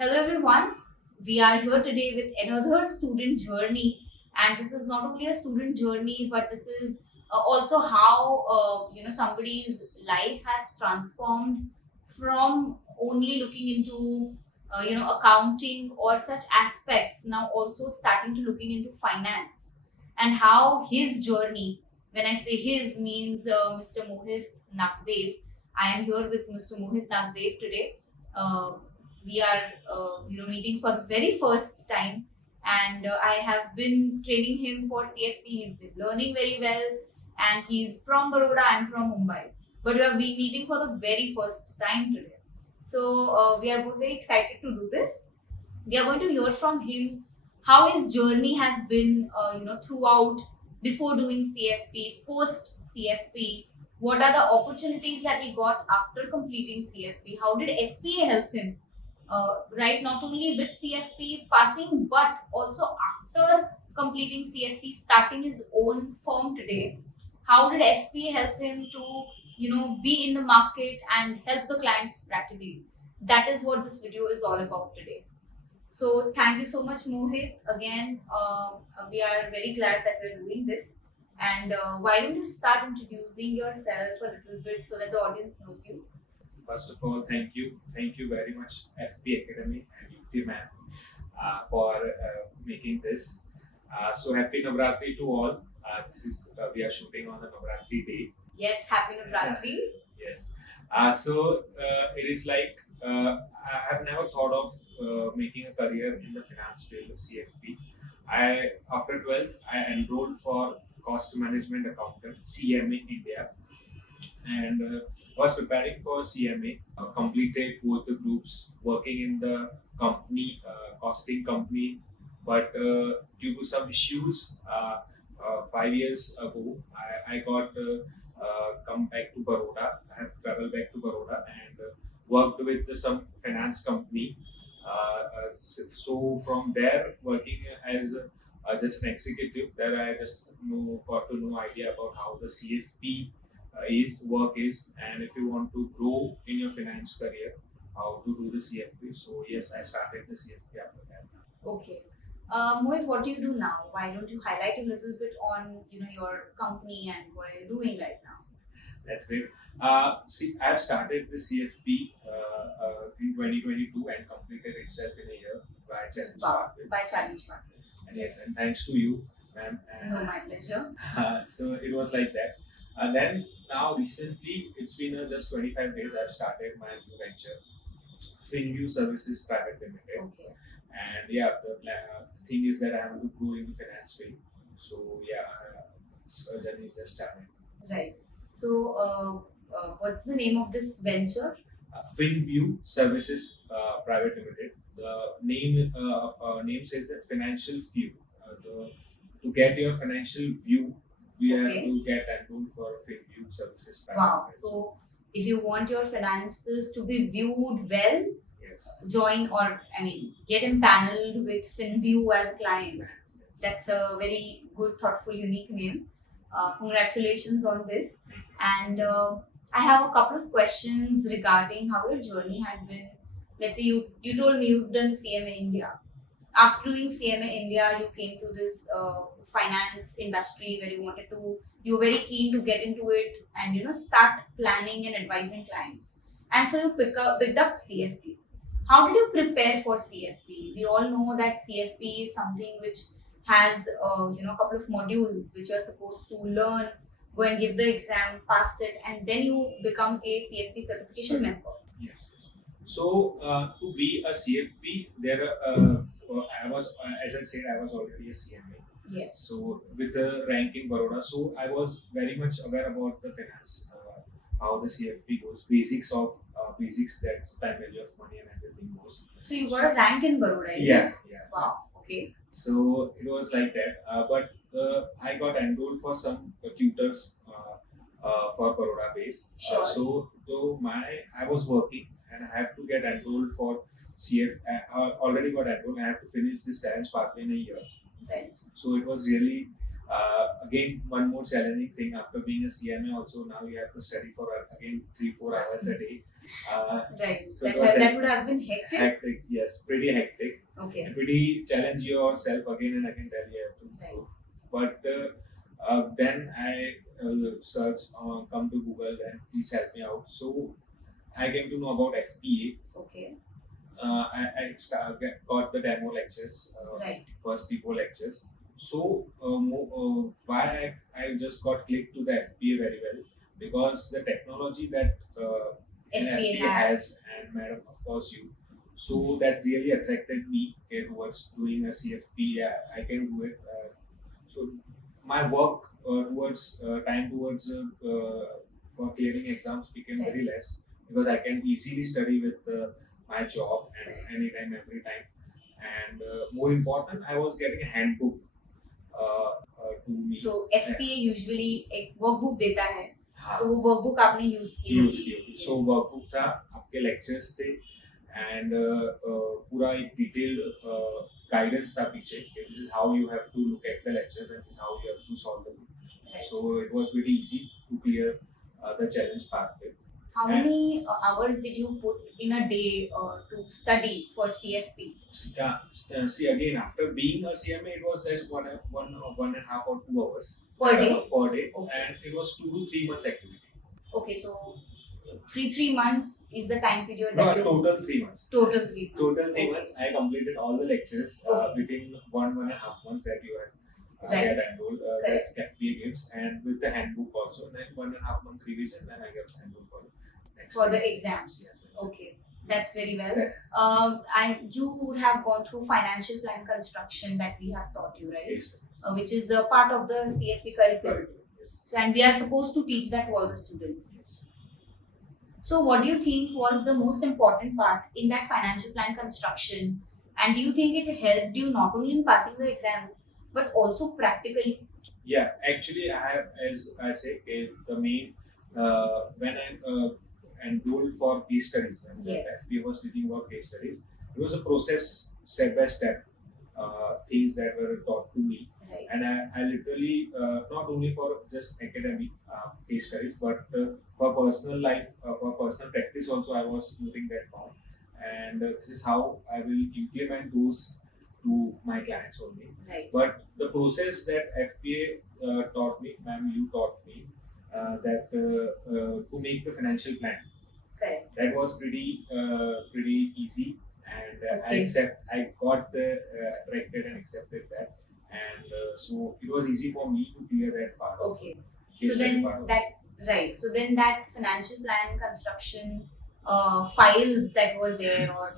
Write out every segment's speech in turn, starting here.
Hello everyone, we are here today with another student journey, and this is not only a student journey, but this is also how somebody's life has transformed from only looking into accounting or such aspects, now also starting to looking into finance, and how his journey. When I say his, means Mr. Mohit Nagdev. I am here with Mr. Mohit Nagdev today. Uh, we are meeting for the very first time, and I have been training him for CFP. He's been learning very well, and he's from Baroda. I'm from Mumbai, but we have been meeting for the very first time today. So we are both very excited to do this. We are going to hear from him how his journey has been, throughout, before doing CFP, post CFP. What are the opportunities that he got after completing CFP? How did FPA help him? Right, not only with CFP passing, but also after completing CFP, starting his own firm today. How did FPA help him to, be in the market and help the clients practically? That is what this video is all about today. So thank you so much, Mohit. Again, we are very glad that we're doing this. And why don't you start introducing yourself a little bit so that the audience knows you? First of all, thank you. Thank you very much, FP Academy and Yukti ma'am, for making this. So happy Navratri to all. This is we are shooting on the Navratri day. Yes, happy Navratri. Yes. It is like I have never thought of making a career in the finance field of CFP. After 12th I enrolled for cost management accountant CMA India, and was preparing for CMA. Completed both the groups, working in the company, costing company, but due to some issues, 5 years ago, I got come back to Baroda. I have traveled back to Baroda and worked with some finance company. So from there, working as just an executive, there I just got to know idea about how the CFP is, and if you want to grow in your finance career, how to do the CFP. So yes, I started the CFP after that. Okay. Mohit, what do you do now? Why don't you highlight a little bit on your company and what are you doing right now? That's great. See, I've started the CFP in 2022 and completed itself in a year by challenge pathway. By challenge pathway. And yes, and thanks to you, ma'am. No, my pleasure. So it was like that. And then now recently, it's been just 25 days. I've started my new venture, FinVue Services Private Limited. Okay. And yeah, the thing is that I want to grow in the finance field. So yeah, journey is just starting. Right. So, what's the name of this venture? FinVue Services Private Limited. The name says that financial view. To get your financial view, we have to get enrolled for FinVue Services Private Limited. So if you want your finances to be viewed well, yes, join, or get empaneled with FinVue as a client. Yes. That's a very good, thoughtful, unique name. Congratulations on this. And I have a couple of questions regarding how your journey had been. Let's say you told me you've done CMA India. After doing CMA India, you came to this finance industry where you were very keen to get into it and start planning and advising clients. And so you picked up CFP. How did you prepare for CFP? We all know that CFP is something which has a couple of modules which you're supposed to learn, go and give the exam, pass it, and then you become a CFP certification member. Yes. So to be a CFP, I was, as I said, I was already a CMA. Yes. So with the rank in Baroda, so I was very much aware about the finance, how the CFP goes, basics that time value of money and everything goes. So you got a rank in Baroda, is yeah, it? Yeah. Wow. Okay. So it was like that, but I got enrolled for some tutors for Baroda base. Sure. So I was working and I have to get enrolled for CF. I already got enrolled. I have to finish this challenge pathway in a year. Right. So it was really Again, one more challenging thing after being a CMA, also now you have to study for again 3-4 hours a day. Right. So That would have been hectic. Hectic, yes, pretty hectic. Okay. And pretty challenge yourself again and again that you have to Right. But then I search, come to Google and please help me out. So I came to know about FPA. Okay. Got the demo lectures, Right. first 3-4 lectures. So why I just got clicked to the FPA very well, because the technology that FPA has, and madam, of course you. So that really attracted me, okay, towards doing a CFP. Yeah, I can do it. So my work towards time towards for clearing exams became very less, because I can easily study with my job and anytime, every time. And more important, I was getting a handbook to me. So FPA usually एक workbook देता है, हाँ, तो वो workbook आपने use की होगी. So workbook था, आपके lectures थे, and पूरा एक detailed guidance था पीछे. This is how you have to look at the lectures and this is how you have to solve them. Right. So it was very easy to clear the challenge pathway. How many hours did you put in a day to study for CFP? See, again, after being a CMA, it was just one and a half or 2 hours Per day? Per day, Okay. and it was 2 to 3 months activity. Okay, so three months is the time period No, that you... total 3 months. Total 3 months. Total 3 months. I completed all the lectures within 1.5 months that you have get enrolled, that FPA gives, and with the handbook also. And then 1.5 month revision, then I get enrolled for the exams. Yes. Okay, that's very well. Yeah. And you would have gone through financial plan construction that we have taught you, right? Yes. Which is a part of the CFP curriculum. Yes. So, and we are supposed to teach that to all the students. Yes. So, what do you think was the most important part in that financial plan construction? And do you think it helped you not only in passing the exams, but also practically? Yeah, actually, I have, as I say, the main when I enrolled for case studies, when we was teaching about case studies, it was a process, step by step, things that were taught to me. Right. And I literally, not only for just academic case studies, but for personal life, for personal practice also, I was noting that down. And this is how I will implement those to my clients only. Right. But the process that FPA taught me, ma'am, you taught me, that to make the financial plan. Correct. That was pretty easy, and I got attracted and accepted that, and so it was easy for me to clear that part. Okay. So then So then that financial plan construction files that were there, or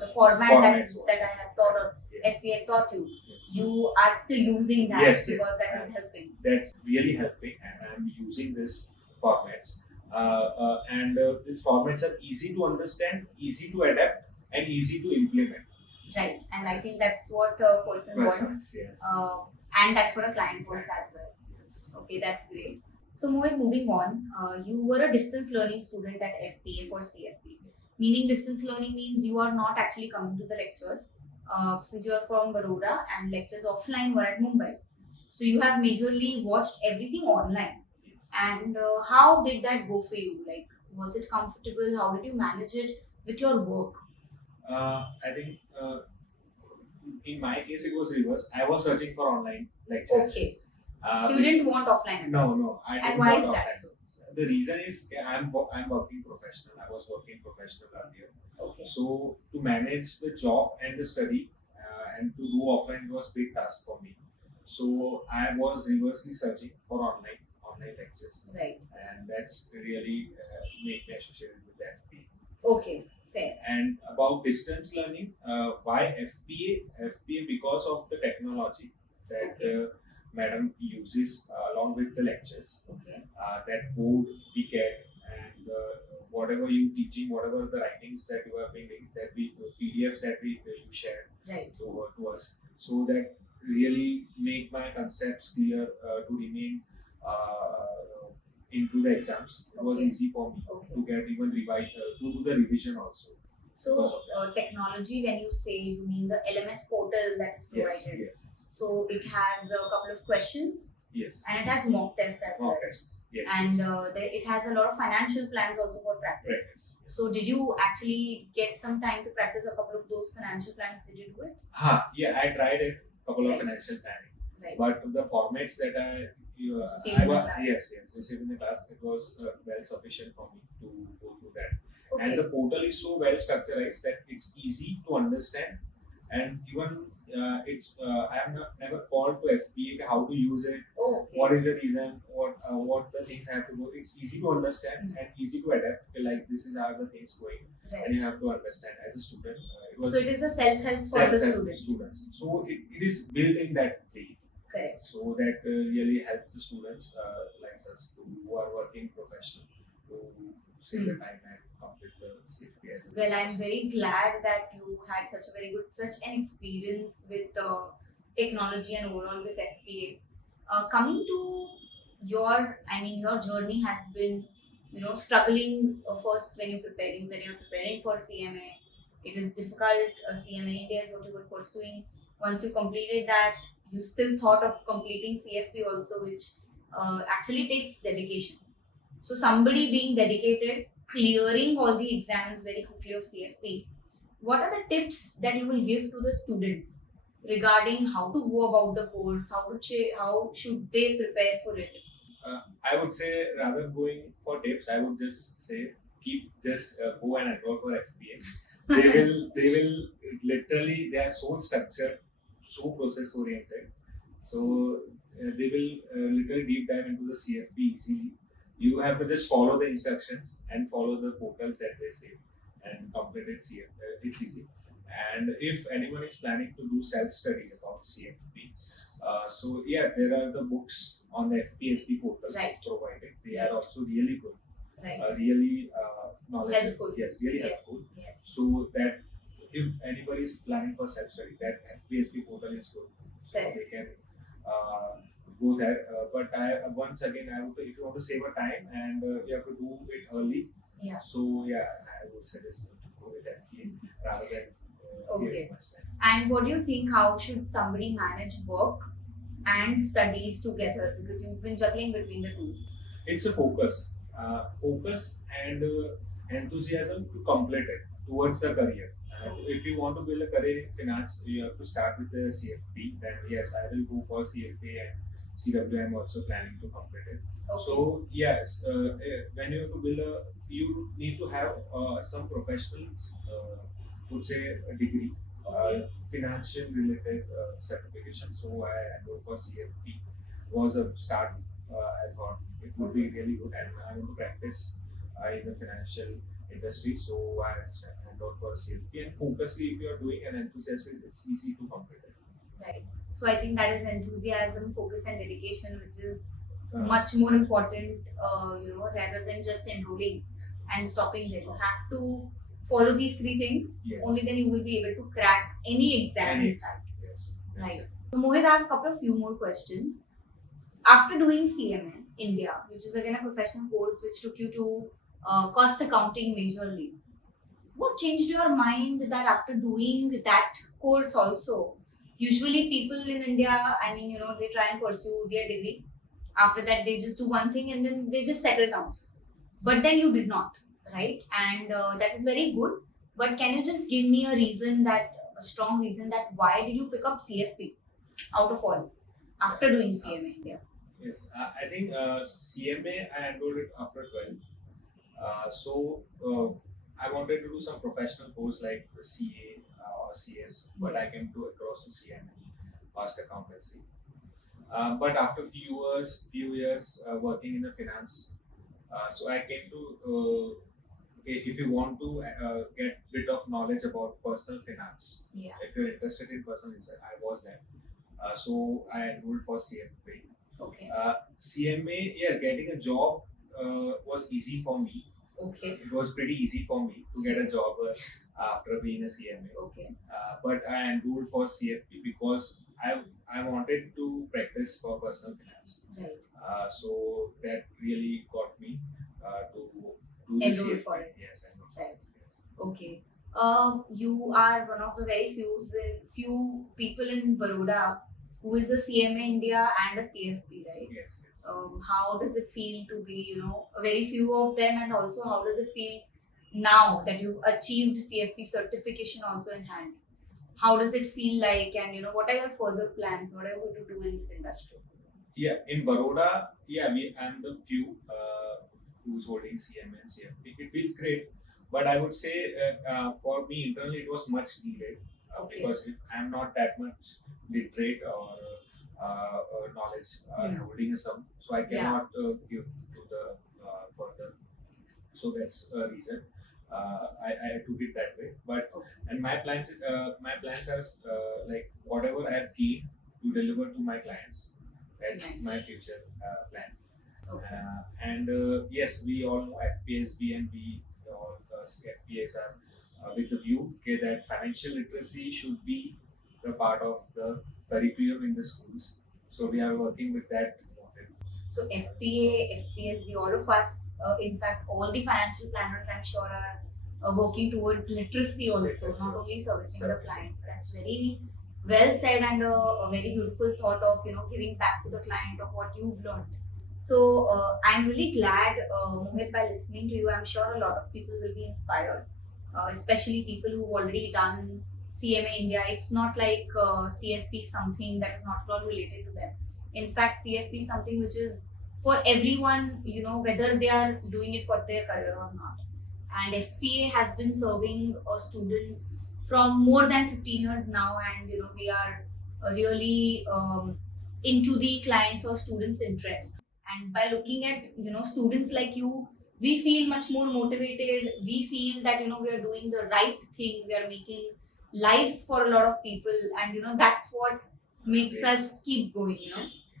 the format that I have taught, or FPA taught you, you are still using that because that is helping. That's really helping, and I'm using this formats. And these formats are easy to understand, easy to adapt, and easy to implement. Right, and I think that's what a person wants, yes. And that's what a client wants as well. Yes. Okay, that's great. So Mohit, moving on, you were a distance learning student at FPA for CFP. Meaning distance learning means you are not actually coming to the lectures, since you are from Baroda and lectures offline were at Mumbai. So you have majorly watched everything online. And how did that go for you? Like, was it comfortable? How did you manage it with your work? I think in my case it was reverse. I was searching for online lectures. Okay. So you didn't want offline? No, I didn't and why want is offline. That so? The reason is I'm working professional. I was working professional earlier. Okay. So to manage the job and the study and to do offline was a big task for me. So I was reversely searching for online lectures. Right. And that's really made me associated with the FPA. Okay, fair. And about distance learning, why FPA? FPA because of the technology that madam uses along with the lectures. Okay. That board we get, and whatever you teaching, whatever the writings that you are bringing, that we PDFs that you share to us, so that really make my concepts clear to remain into the exams. It was easy for me to get even revise to do the revision also. So, because of that. technology, when you say, you mean the LMS portal that is Yes, provided. yes, So, it has a couple of questions yes. and it has mock tests as well. Mock tests. Yes, And yes. it has a lot of financial plans also for practice. Practice. Yes. So, did you actually get some time to practice a couple of those financial plans? Did you do it? Yeah, I tried it, couple of Right. financial planning, Right. but the formats that Received in the class. yes, received in the class, it was well sufficient for me to go through that. Okay. And the portal is so well structured that it's easy to understand, and even I have never called to FPA how to use it, Oh, okay. what is the reason, what the things I have to do. It's easy to understand and easy to adapt. Like this is how the things going, Right. and you have to understand as a student. So it is a self-help for the student. students. So it is built in that way. Correct. So that really helps the students like us who are working professional to save the time and complete the CFP as Well, I'm very glad that you had such an experience with technology and overall with FPA. Coming to your journey has been, struggling first when you're preparing for CMA. It is difficult. CMA India is what you were pursuing. Once you completed that, you still thought of completing CFP also, which actually takes dedication. So somebody being dedicated, clearing all the exams very quickly of CFP, what are the tips that you will give to the students regarding how to go about the course, how should they prepare for it? I would say rather going for tips, I would just say just go and enroll for FPA. They will literally, they are so structured, so process oriented. So they will literally deep dive into the CFP easily. You have to just follow the instructions and follow the portals that they say and complete it. It's easy. And if anyone is planning to do self study about CFP, so yeah, there are the books on the FPSP portals Right. provided. They Right. are also really good, Right. really knowledgeable. Helpful. Yes, really Yes. helpful. Yes. So that if anybody is planning for self study, that FPSP portal is good. So Right. they can go there. But once again, I would, if you want to save a time and you have to do it early. Yeah. So yeah, I would suggest you to go with FPA rather than Okay. giving much time. And what do you think? How should somebody manage work and studies together? Because you've been juggling between the two. It's a focus and enthusiasm to complete it towards the career. If you want to build a career in finance, you have to start with the CFP. Then yes, I will go for CFA and CW. I'm also planning to complete it. Okay. So yes, when you have to build you need to have some professional, would say a degree, Okay. financial related certification. So I enrolled for CFP. Was a start. I thought it would be really good, and I want to practice in the financial industry. So I enrolled for CFP and focusly. If you are doing an enthusiast, it's easy to complete it. Right. So I think that is enthusiasm, focus, and dedication, which is Uh, much more important, rather than just enrolling and stopping there. You have to follow these three things. Yes. Only then you will be able to crack any exam. Any In fact. Yes. Right. So Mohit, I have a couple of few more questions. After doing CMA India, which is again a professional course which took you to cost accounting majorly, what changed your mind that after doing that course also, usually people in India, they try and pursue their degree. After that, they just do one thing and then they just settle down. But then you did not, right? And that is very good. But can you just give me a strong reason that why did you pick up CFP out of all after doing CMA India? Yes, I think CMA I enrolled it after 12. I wanted to do some professional course like CA or CS, but I Yes. came to across to CMA, cost accountancy. But after few years working in the finance, so I came to if you want to get bit of knowledge about personal finance, Yeah. if you're interested in personal finance, I was there. So I enrolled for CFP. Okay. CMA, yeah, getting a job was easy for me. Okay. It was pretty easy for me to get a job after being a CMA. Okay. But I enrolled for CFP because I wanted to practice for personal finance. Right. So that really got me to do the Enroll CFP. for it. Yes, enroll. Right. Yes. Okay. You are one of the very few people in Baroda who is a CMA India and a CFP, right? Yes, yes. How does it feel to be, a very few of them, and also how does it feel now that you've achieved CFP certification also in hand? How does it feel like, and what are your further plans? What are you going to do in this industry? Yeah, in Baroda, yeah, I'm the few who's holding CM and CFP. It feels great, but I would say for me internally it was much needed Okay. because if I'm not that much literate or knowledge holding a sum, so I cannot give to the further. So that's a reason. I took it that way, but and my plans are like whatever I have gained to deliver to my clients. That's my Nice. future plan. Okay. And yes, we all know FPAs, BNB, all the FPAs are with the view okay, that financial literacy should be the part of the curriculum in the schools. So we are working with that motive. So FPA, FPSB, all of us, in fact, all the financial planners, I'm sure, are working towards literacy also, Literacy not also. only servicing the Servicing. clients. That's very well said, and a very beautiful thought of giving back to the client of what you've learned. So I'm really glad, Mohit, by listening to you. I'm sure a lot of people will be inspired, especially people who've already done CMA India. It's not like CFP is something that is not at all related to them. In fact, CFP is something which is for everyone, whether they are doing it for their career or not. And FPA has been serving students from more than 15 years now, and we are really into the clients or students' interest. And by looking at students like you, we feel much more motivated. We feel that we are doing the right thing. We are making lives for a lot of people, and that's what makes us keep going.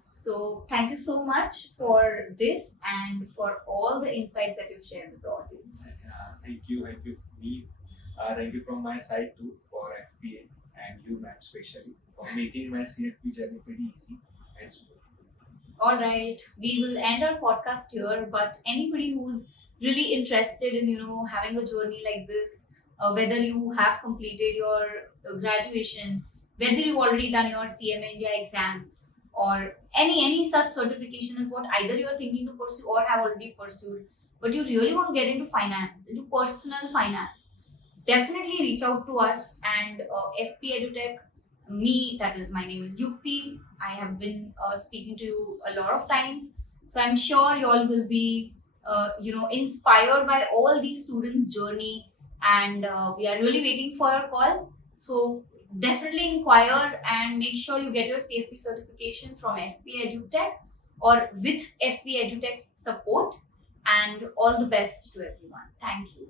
So thank you so much for this and for all the insights that you've shared with the audience. Thank you me. Thank you from my side too for FPA and you, ma'am, especially for making my CFP journey pretty easy and smooth. All right, we will end our podcast here. But anybody who's really interested in having a journey like this, whether you have completed your graduation, whether you've already done your CM India exams, or any such certification is what either you're thinking to pursue or have already pursued, but you really want to get into finance, into personal finance, definitely reach out to us. And FP Edutech, that is, my name is Yukti. I have been speaking to you a lot of times, so I'm sure you all will be, inspired by all these students' journey, and we are really waiting for your call. So definitely inquire and make sure you get your CFP certification from FPA Edutech or with FPA Edutech's support. And all the best to everyone. Thank you.